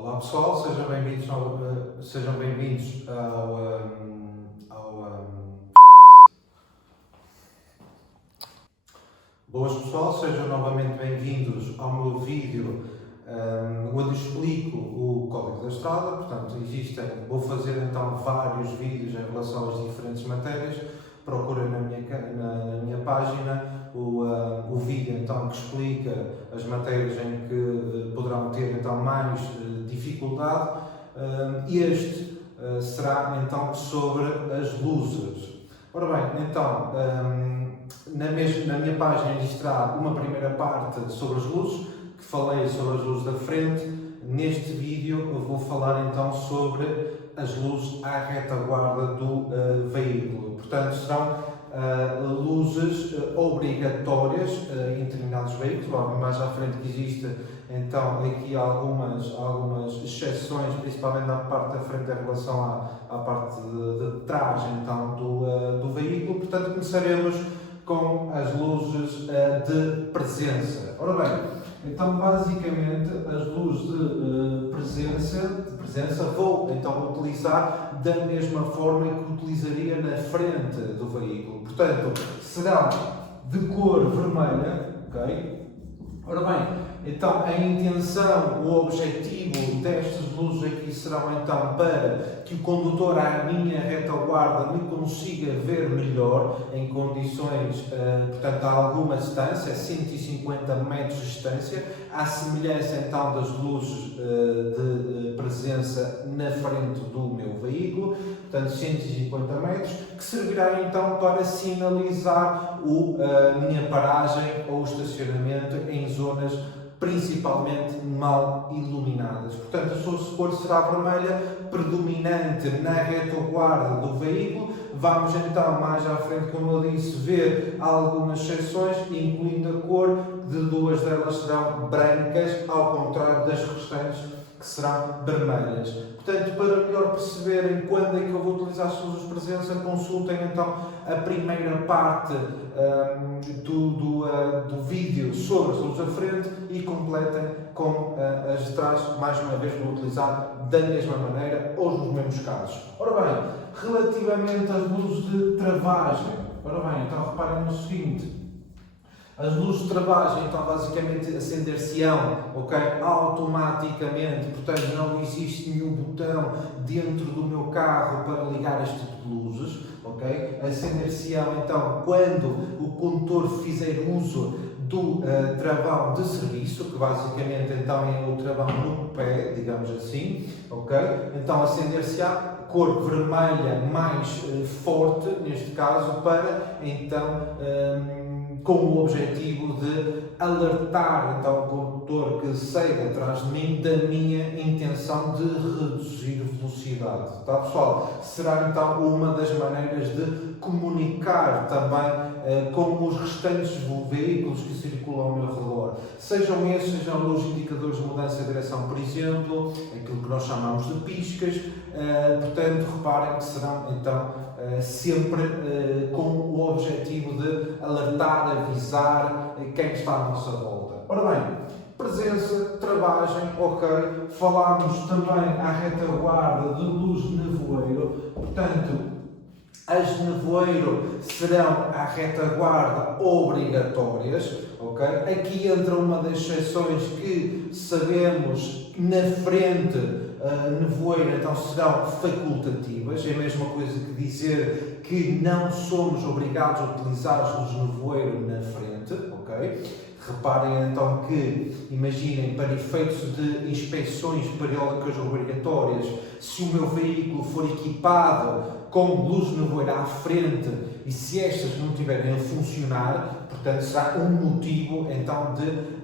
Olá pessoal, sejam bem-vindos Boas pessoal, sejam novamente bem-vindos ao meu vídeo onde explico o Código da Estrada. Portanto, vou fazer então vários vídeos em relação às diferentes matérias. Procurem na minha página o vídeo então que explica as matérias em que poderão ter então mais dificuldade. Este será então sobre as luzes. Ora bem, então na minha página existirá uma primeira parte sobre as luzes, que falei sobre as luzes da frente. Neste vídeo eu vou falar então sobre as luzes à retaguarda do veículo. Portanto, serão luzes obrigatórias em determinados veículos. Logo mais à frente que existe então aqui algumas exceções, principalmente na parte da frente em relação à parte de trás então do veículo. Portanto, começaremos com as luzes de presença. Ora bem, então basicamente as luzes de presença vou então utilizar da mesma forma que utilizaria na frente do veículo. Portanto, serão de cor vermelha, ok? Ora bem, então a intenção, o objetivo destas luzes aqui serão então para que o condutor à minha retaguarda me consiga ver melhor em condições, portanto a alguma distância, 150 metros de distância, à semelhança então das luzes de presença na frente do meu veículo, portanto 150 metros, que servirá então para sinalizar a minha paragem ou estacionamento em zonas principalmente mal iluminadas. Portanto, a sua cor será vermelha, predominante na retaguarda do veículo. Vamos então, mais à frente, como eu disse, ver algumas exceções, incluindo a cor de duas delas serão brancas, ao contrário das restantes, que serão vermelhas. Portanto, para melhor perceberem quando é que eu vou utilizar as luzes de presença, consultem então a primeira parte do vídeo sobre as luzes da frente e completem com as de trás. Mais uma vez vou utilizar da mesma maneira ou nos mesmos casos. Ora bem, relativamente às luzes de travagem, ora bem, então reparem no seguinte. As luzes de travagem, então, basicamente acender-se-ão, ok? Automaticamente, portanto, não existe nenhum botão dentro do meu carro para ligar este tipo de luzes, ok? Acender-se-ão, então, quando o condutor fizer uso do travão de serviço, que basicamente, então, é o travão no pé, digamos assim, ok? Então, acender-se-á, cor vermelha mais forte, neste caso, para, então, com o objetivo de alertar então, o condutor que segue atrás de mim da minha intenção de reduzir velocidade. Tá, pessoal? Será então uma das maneiras de comunicar também com os restantes veículos que circulam ao meu redor. Sejam os indicadores de mudança de direção, por exemplo, aquilo que nós chamamos de piscas. Portanto, reparem que serão então sempre com o objetivo de alertar, avisar quem está à nossa volta. Ora bem, presença, travagem, ok. Falámos também à retaguarda de luz de nevoeiro. Portanto, as de nevoeiro serão à retaguarda obrigatórias, ok? Aqui entra uma das exceções que sabemos na frente. Nevoeiro, então serão facultativas, é a mesma coisa que dizer que não somos obrigados a utilizar as luzes de nevoeiro na frente, ok? Reparem então que, imaginem, para efeitos de inspeções periódicas obrigatórias, se o meu veículo for equipado com luz de nevoeiro à frente e se estas não estiverem a funcionar, portanto será um motivo então de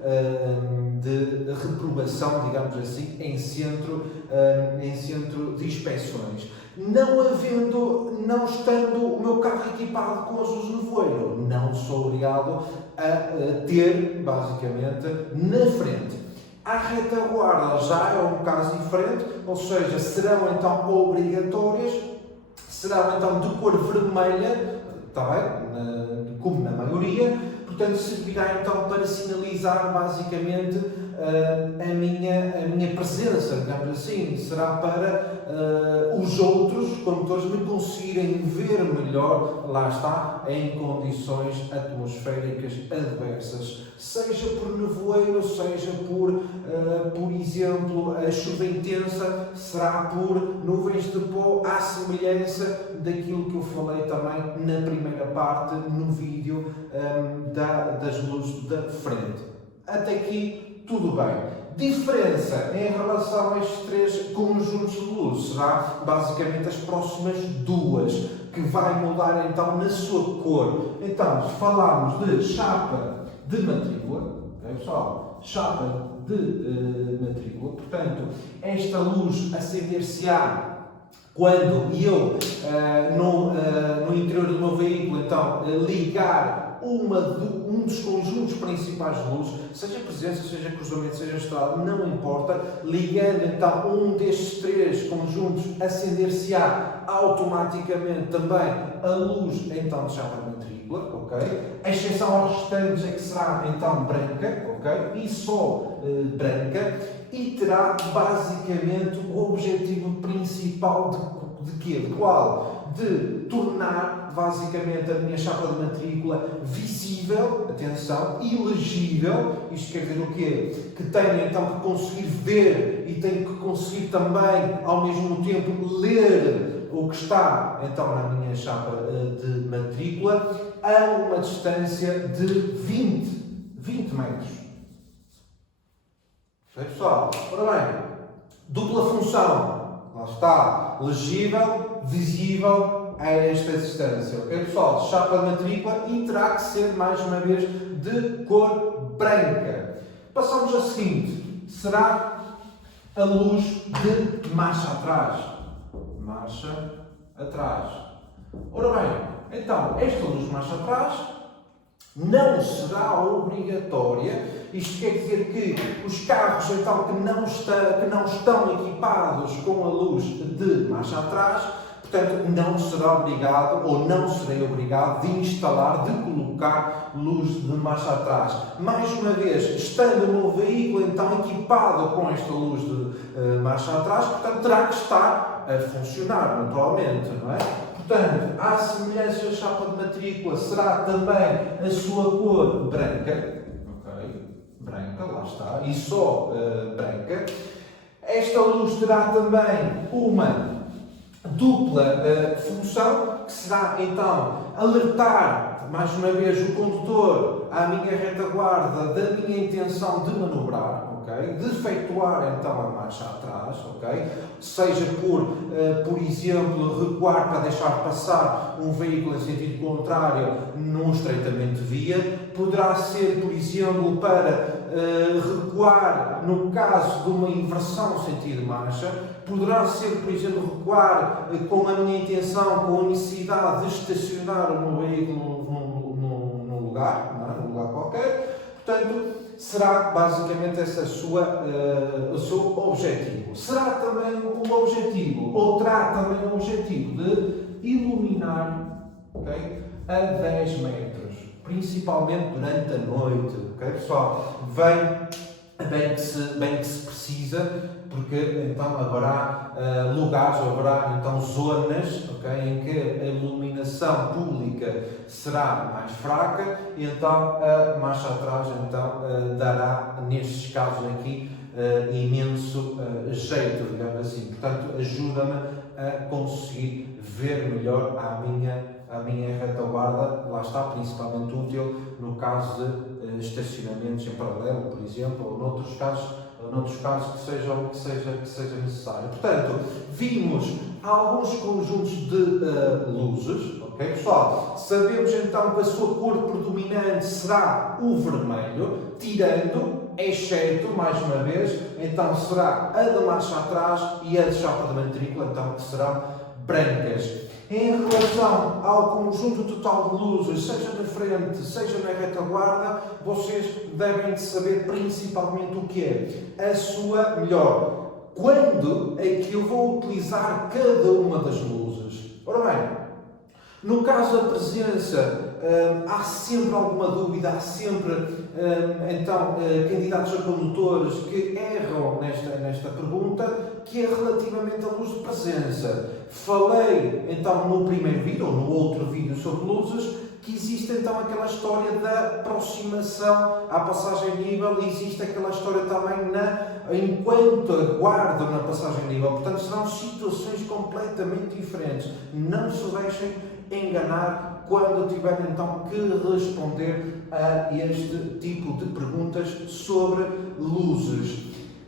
reprovação, digamos assim, em centro de inspeções. Não estando o meu carro equipado com as luzes de nevoeiro, não sou obrigado a ter, basicamente, na frente. A retaguarda já é um caso diferente, ou seja, serão então obrigatórias, serão então de cor vermelha, está bem? Como na maioria, portanto servirá então para sinalizar basicamente a minha presença, digamos assim, será para os outros condutores me conseguirem ver melhor, lá está, em condições atmosféricas adversas, seja por nevoeiro, seja por exemplo, a chuva intensa, será por nuvens de pó, à semelhança daquilo que eu falei também na primeira parte, no vídeo das luzes da frente. Até aqui, tudo bem. Diferença em relação a estes três conjuntos de luzes será basicamente as próximas duas, que vai mudar então na sua cor. Então, se falarmos de chapa de matrícula, okay, pessoal? Chapa de matrícula, portanto, esta luz acender-se-á quando eu, no interior do meu veículo, então, ligar um dos conjuntos principais de luz, seja presença, seja cruzamento, seja estrada, não importa, ligando então um destes três conjuntos, acender-se-á automaticamente também a luz então de chapa de matrícula, ok? A exceção aos restantes é que será então branca, ok? E só branca, e terá basicamente o objetivo principal de quê? De qual? De tornar basicamente a minha chapa de matrícula visível, atenção, e legível. Isto quer dizer o quê? Que tenho então que conseguir ver e tenho que conseguir também, ao mesmo tempo, ler o que está então na minha chapa de matrícula a uma distância de 20 metros. Pessoal, ora bem, dupla função, lá está, legível, visível a esta distância, ok pessoal? Chapa de matrícula e terá que ser, mais uma vez, de cor branca. Passamos a seguinte, será a luz de marcha atrás. Marcha atrás. Ora bem, então, esta luz de marcha atrás não será obrigatória. Isto quer dizer que os carros então, que não estão equipados com a luz de marcha atrás, portanto, não será obrigado ou não serei obrigado de instalar, de colocar luz de marcha atrás. Mais uma vez, estando o meu veículo então equipado com esta luz de marcha atrás, portanto, terá que estar a funcionar naturalmente, não é? Portanto, à semelhança da chapa de matrícula, será também a sua cor branca. Branca, lá está, e só branca. Esta luz terá também uma dupla função, que será então alertar, mais uma vez, o condutor à minha retaguarda da minha intenção de manobrar, ok? De efetuar então a marcha atrás, ok? Seja por exemplo, recuar para deixar passar um veículo em sentido contrário num estreitamento de via, poderá ser, por exemplo, para recuar no caso de uma inversão sentido de marcha, poderá ser, por exemplo, recuar com a minha intenção, com a necessidade de estacionar o meu veículo num lugar, não é? Num lugar qualquer. Portanto, será basicamente esse o seu objetivo. Será também um objetivo, ou terá também um objetivo de iluminar, okay, a 10 metros, principalmente durante a noite, ok pessoal? Bem que se precisa, porque então haverá lugares, haverá então zonas, okay, em que a iluminação pública será mais fraca e então a marcha atrás então, dará, nestes casos aqui, imenso jeito, digamos assim. Portanto, ajuda-me a conseguir ver melhor a minha retaguarda, lá está, principalmente útil no caso de estacionamentos em paralelo, por exemplo, ou noutros casos que seja necessário. Portanto, vimos alguns conjuntos de luzes, ok pessoal? Sabemos então que a sua cor predominante será o vermelho, exceto, mais uma vez, então será a da marcha atrás e a de chapa de matrícula, então que serão brancas. Em relação ao conjunto total de luzes, seja na frente, seja na retaguarda, vocês devem saber principalmente o que é a sua melhor. Quando é que eu vou utilizar cada uma das luzes? Ora bem, No caso da presença, há sempre alguma dúvida, há sempre candidatos a condutores que erram nesta pergunta, que é relativamente à luz de presença. Falei então no primeiro vídeo, ou no outro vídeo sobre luzes, que existe então aquela história da aproximação à passagem de nível e existe aquela história também enquanto aguardam na passagem de nível. Portanto, serão situações completamente diferentes. Não se deixem enganar quando tiverem então que responder a este tipo de perguntas sobre luzes.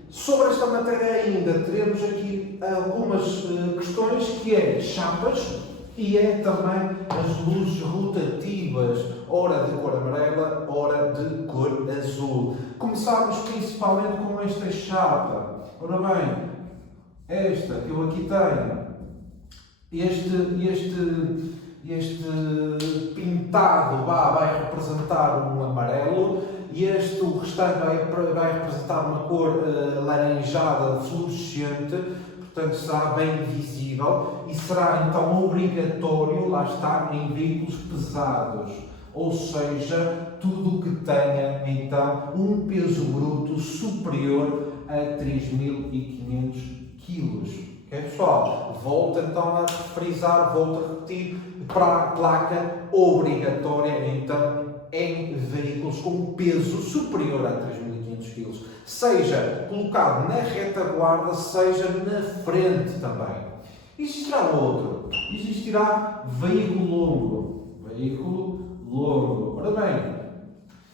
Sobre esta matéria ainda teremos aqui algumas questões, que é chapas e é também as luzes rotativas, ora de cor amarela, ora de cor azul. Começamos principalmente com esta chapa. Ora bem, esta que eu aqui tenho, este pintado vai representar um amarelo e o restante vai representar uma cor laranjada fluorescente, portanto será bem visível e será então obrigatório, lá está, em veículos pesados, ou seja, tudo o que tenha então um peso bruto superior a 3.500 kg. Ok, pessoal? Volto então a frisar, volto a repetir, para a placa obrigatória então em veículos com peso superior a 3.500 kg, seja colocado na retaguarda, seja na frente também. Existirá outro, existirá veículo longo. Ora bem,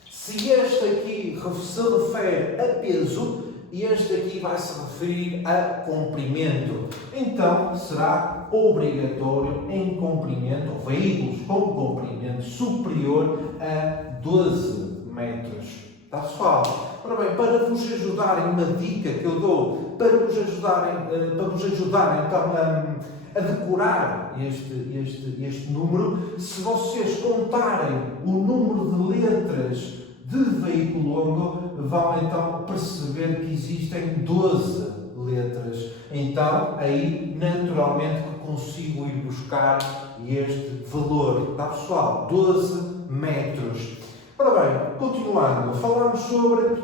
se este aqui se refere a peso, este aqui vai se referir a comprimento. Então será obrigatório em comprimento, veículos com comprimento superior a 12 metros. Está pessoal? Ora bem, para vos ajudarem, uma dica que eu dou, para vos ajudarem então a decorar este número, se vocês contarem o número de letras de veículo longo, vão então perceber que existem 12 letras. Então, aí naturalmente que consigo ir buscar este valor. Está pessoal? 12 metros. Ora bem, continuando, falamos sobre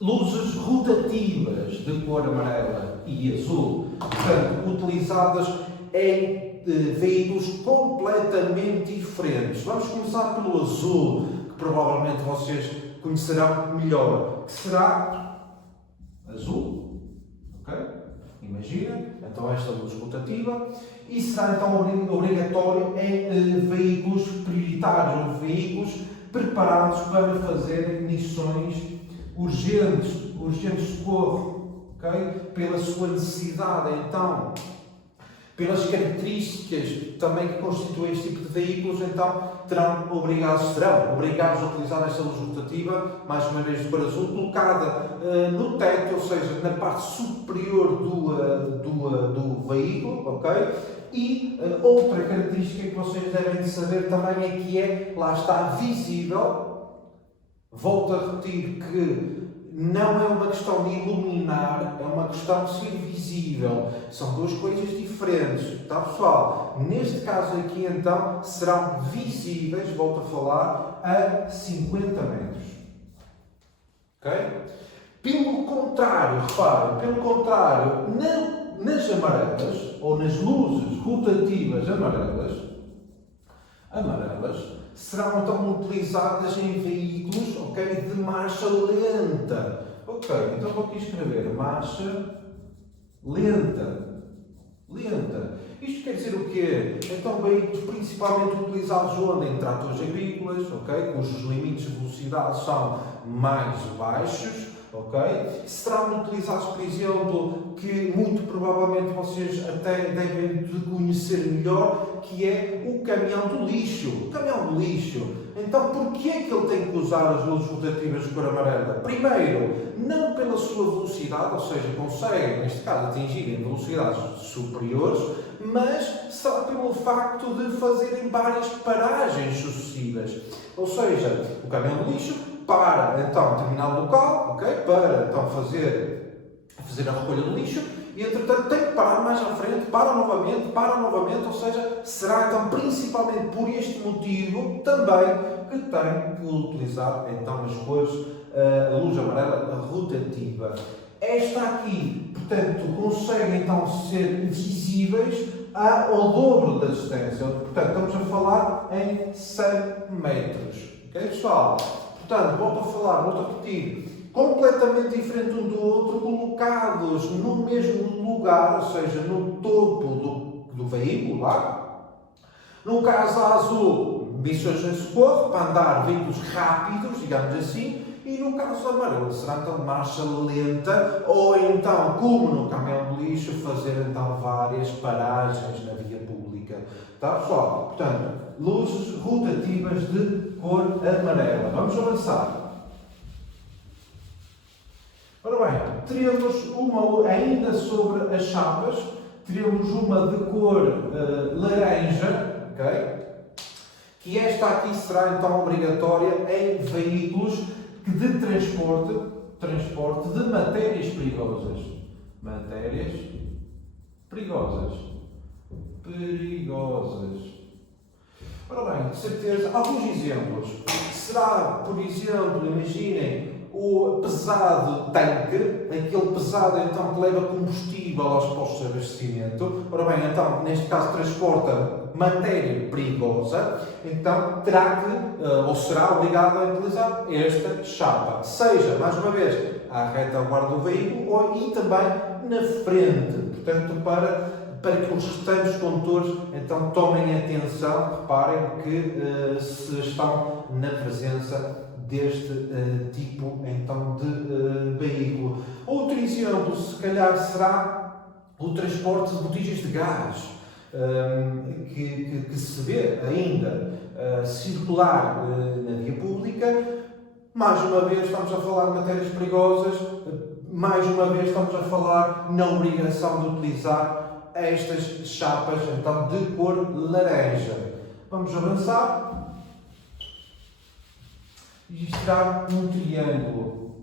luzes rotativas de cor amarela e azul, portanto, utilizadas em veículos completamente diferentes. Vamos começar pelo azul, que provavelmente vocês conhecerão melhor, que será azul, ok? Imagina, então esta luz rotativa, e será então obrigatório em veículos prioritários, ou veículos preparados para fazer missões urgentes de socorro, ok? Pela sua necessidade, então, pelas características também que constituem este tipo de veículos, então serão obrigados a utilizar esta luz rotativa, mais uma vez de cor azul, colocada no teto, ou seja, na parte superior do veículo, ok? E outra característica que vocês devem saber também é que lá está, visível. Volto a repetir que não é uma questão de iluminar, é uma questão de ser visível. São duas coisas diferentes, tá pessoal? Neste caso aqui então, serão visíveis, volto a falar, a 50 metros. Ok? Pelo contrário, reparem, nas amarelas, ou nas luzes rotativas amarelas, serão então utilizadas em veículos, ok, de marcha lenta. Ok, então vou aqui escrever marcha lenta. Isto quer dizer o quê? Então veículos principalmente utilizados onde? Em tratores agrícolas, ok, cujos limites de velocidade são mais baixos, ok? Serão utilizados, por exemplo, que muito provavelmente vocês até devem de conhecer melhor, que é o caminhão do lixo. Então, porquê é que ele tem que usar as luzes rotativas de cor amarela? Primeiro, não pela sua velocidade, ou seja, consegue, neste caso, atingir em velocidades superiores, mas só pelo facto de fazerem várias paragens sucessivas. Ou seja, o caminhão do lixo para então determinado local, ok? Para então fazer a recolha do lixo, e entretanto tem que parar mais à frente, para novamente, ou seja, será então principalmente por este motivo também que tem que utilizar então as cores, a luz amarela rotativa. Esta aqui, portanto, consegue então ser visíveis ao dobro da distância. Portanto, estamos a falar em 100 metros. Ok, pessoal? Portanto, volto a repetir. Completamente diferente um do outro, colocados no mesmo lugar, ou seja, no topo do veículo, lá. No caso azul, missões de socorro, para andar veículos rápidos, digamos assim. E no caso amarelo, será então marcha lenta, ou então, como no caminhão de lixo, fazer então várias paragens na via pública. Tá, pessoal? Portanto, luzes rotativas de cor amarela. Vamos avançar. Ora bem, teríamos uma ainda sobre as chapas, teríamos uma de cor laranja, ok? Que esta aqui será então obrigatória em veículos de transporte de matérias perigosas. Matérias perigosas. Ora bem, de certeza, alguns exemplos. Será, por exemplo, imaginem, o pesado tanque, aquele pesado então que leva combustível aos postos de abastecimento. Ora bem, então, neste caso transporta matéria perigosa, então terá que, ou será obrigado a utilizar esta chapa. Seja, mais uma vez, à retaguarda do veículo e também na frente. Portanto, para que os restantes condutores então tomem atenção, reparem que se estão na presença deste tipo então de veículo. Outro exemplo, se calhar, será o transporte de botijas de gás, que se vê ainda circular na via pública. Mais uma vez estamos a falar de matérias perigosas, mais uma vez estamos a falar na obrigação de utilizar estas chapas então de cor laranja. Vamos avançar. Isto será um triângulo.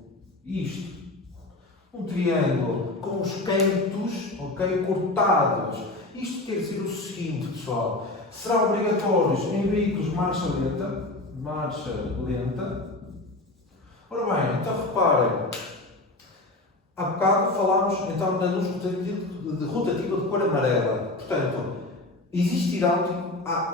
Um triângulo com os cantos, ok, cortados. Isto quer dizer o seguinte, pessoal. Será obrigatório em veículos de marcha lenta. Ora bem, então reparem. Há bocado falámos então na luz rotativa de cor amarela. Portanto, existirá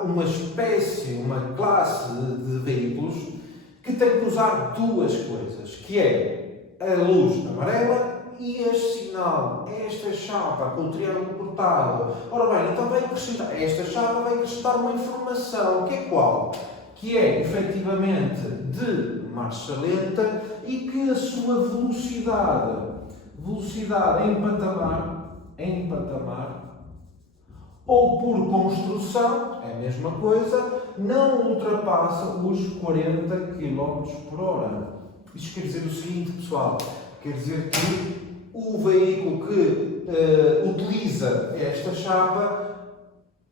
uma espécie, uma classe de veículos que tem que usar duas coisas, que é a luz amarela e este sinal, esta chapa com o triângulo cortado. Ora bem, então esta chapa vai acrescentar uma informação, que é qual? Que é, efetivamente, de marcha lenta e que a sua velocidade em patamar, ou por construção, é a mesma coisa, não ultrapassa os 40 km/h. Isto quer dizer o seguinte, pessoal, quer dizer que o veículo que utiliza esta chapa,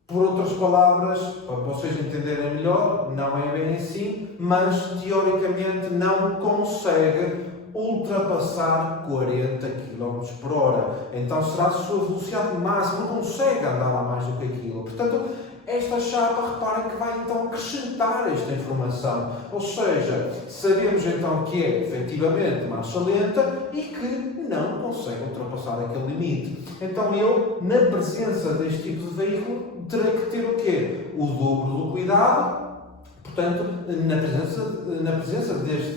por outras palavras, para vocês entenderem melhor, não é bem assim, mas teoricamente não consegue ultrapassar 40 km/h. Então será a sua velocidade máxima, não consegue andar lá mais do que aquilo. Portanto, esta chapa, reparem que vai então acrescentar esta informação. Ou seja, sabemos então que é efetivamente marcha lenta e que não consegue ultrapassar aquele limite. Então eu, na presença deste tipo de veículo, terei que ter o quê? O dobro do cuidado. Portanto, na presença deste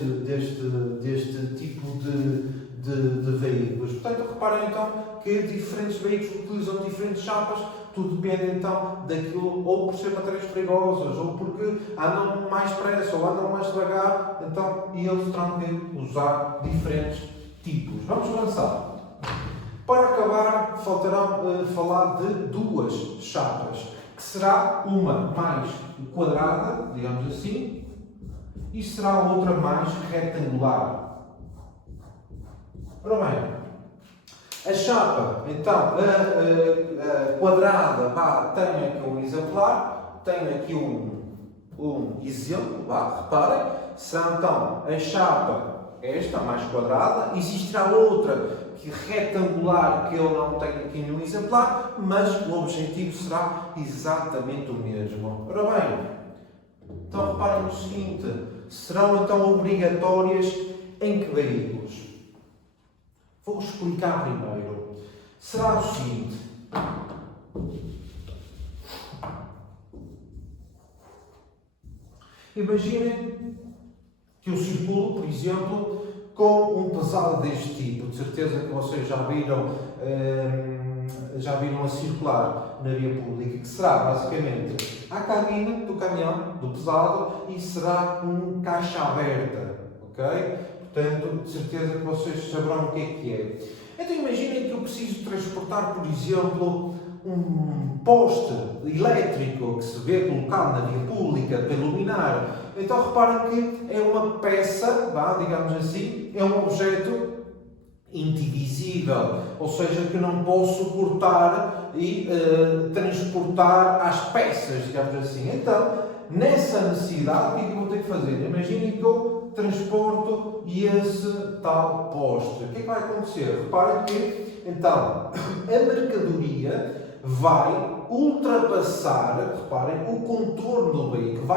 tipo de veículos. Portanto, reparem então que diferentes veículos utilizam diferentes chapas, tudo depende então daquilo, ou por ser matérias perigosas, ou porque andam mais depressa, ou andam mais devagar, então eles terão que usar diferentes tipos. Vamos avançar. Para acabar, faltará falar de duas chapas, que será uma mais quadrada, digamos assim, e será a outra mais retangular. Ora bem, a chapa, então, a quadrada, tem aqui um exemplar, tem aqui um exemplo, reparem, será então a chapa esta, mais quadrada, existirá outra retangular, que eu não tenho aqui nenhum exemplar, mas o objetivo será exatamente o mesmo. Ora bem, então reparem no seguinte, serão então obrigatórias em que veículos? Vou explicar primeiro. Será o seguinte. Imaginem que eu circulo, por exemplo, com um pesado deste tipo. De certeza que vocês já viram a circular na via pública, que será basicamente a cabine do caminhão, do pesado, e será um caixa aberta, ok? Portanto, de certeza que vocês saberão o que é. Então imaginem que eu preciso transportar, por exemplo, um poste elétrico que se vê colocado na via pública para iluminar. Então reparem que é uma peça, digamos assim, é um objeto indivisível, ou seja, que não posso cortar e transportar às peças, digamos assim. Então, nessa necessidade, o que é que eu vou ter que fazer? Imaginem que eu transporto esse tal poste. O que é que vai acontecer? Reparem que, então, a mercadoria vai ultrapassar, reparem, o contorno do veículo,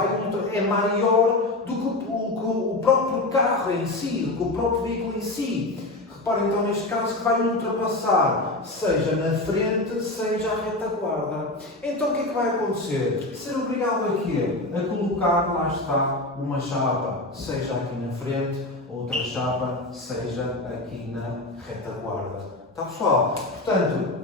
é maior do que o próprio carro em si, do que o próprio veículo em si. Reparem então neste caso que vai ultrapassar, seja na frente, seja à retaguarda. Então o que é que vai acontecer? Ser obrigado aqui a colocar, lá está, uma chapa, seja aqui na frente, outra chapa, seja aqui na retaguarda. Está pessoal? Portanto,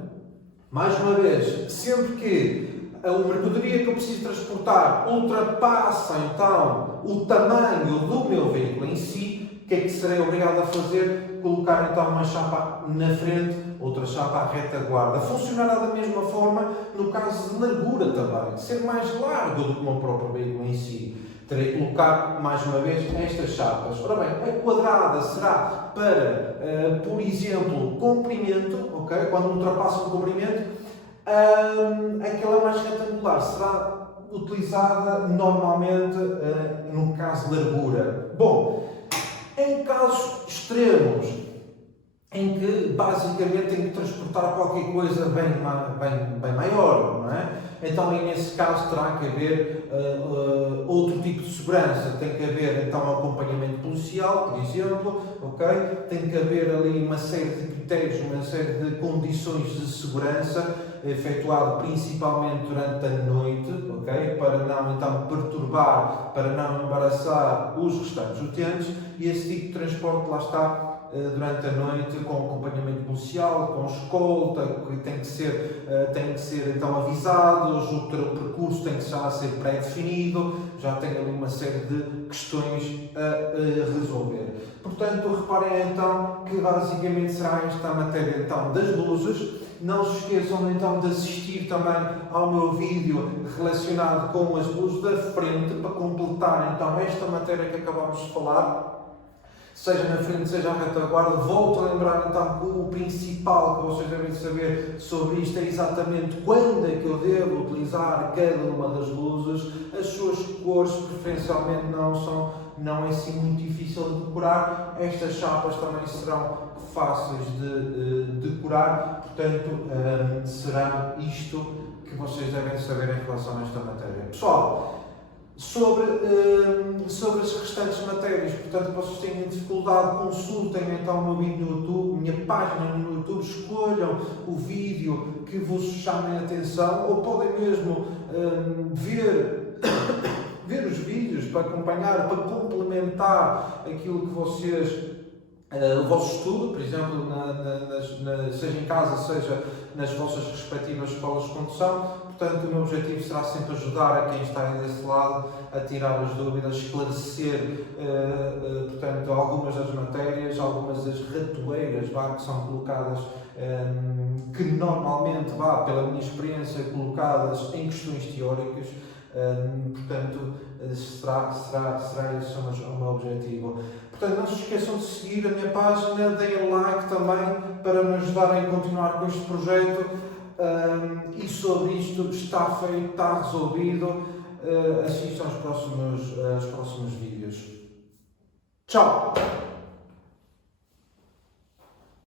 mais uma vez, sempre que a mercadoria que eu preciso transportar ultrapassa então o tamanho do meu veículo em si, o que é que serei obrigado a fazer? Colocar então uma chapa na frente, outra chapa à retaguarda. Funcionará da mesma forma no caso de largura também, de ser mais largo do que o meu próprio veículo em si. Terei que colocar, mais uma vez, estas chapas. Ora bem, a quadrada será para, por exemplo, comprimento, ok? Quando ultrapassa o comprimento, aquela mais retangular será utilizada normalmente no caso de largura. Bom, em casos extremos, em que basicamente tem que transportar qualquer coisa bem maior, não é? Então, nesse caso, terá que haver outro tipo de segurança. Tem que haver, então, acompanhamento policial, por exemplo, ok? Tem que haver ali uma série de critérios, uma série de condições de segurança, efetuado principalmente durante a noite, ok? Para não, então, perturbar, para não embaraçar os restantes utentes, e esse tipo de transporte, lá está, durante a noite, com acompanhamento policial, com escolta, que tem que ser então avisados, o percurso tem que já ser pré-definido, já tem ali uma série de questões a resolver. Portanto, reparem então que basicamente será esta a matéria então das luzes. Não se esqueçam então de assistir também ao meu vídeo relacionado com as luzes da frente, para completar então esta matéria que acabamos de falar. Seja na frente, seja à retaguarda. Volto a lembrar então que o principal que vocês devem saber sobre isto é exatamente quando é que eu devo utilizar cada uma das luzes. As suas cores preferencialmente não é assim muito difícil de decorar. Estas chapas também serão fáceis de decorar, portanto será isto que vocês devem saber em relação a esta matéria. Pessoal, sobre as restantes matérias, portanto, vocês têm dificuldade, consultem então o meu vídeo no YouTube, minha página no YouTube, escolham o vídeo que vos chame a atenção, ou podem mesmo ver os vídeos para acompanhar, para complementar aquilo que vocês, o vosso estudo, por exemplo, seja em casa, seja nas vossas respectivas escolas de condução. Portanto, o meu objetivo será sempre ajudar a quem está aí desse lado a tirar as dúvidas, esclarecer portanto, algumas das matérias, algumas das ratoeiras que são colocadas, que normalmente, pela minha experiência, colocadas em questões teóricas. Portanto, será esse o meu objetivo. Portanto, não se esqueçam de seguir a minha página, deem like também para me ajudarem a continuar com este projeto. E sobre isto está feito, está resolvido. Assistam aos próximos vídeos. Tchau!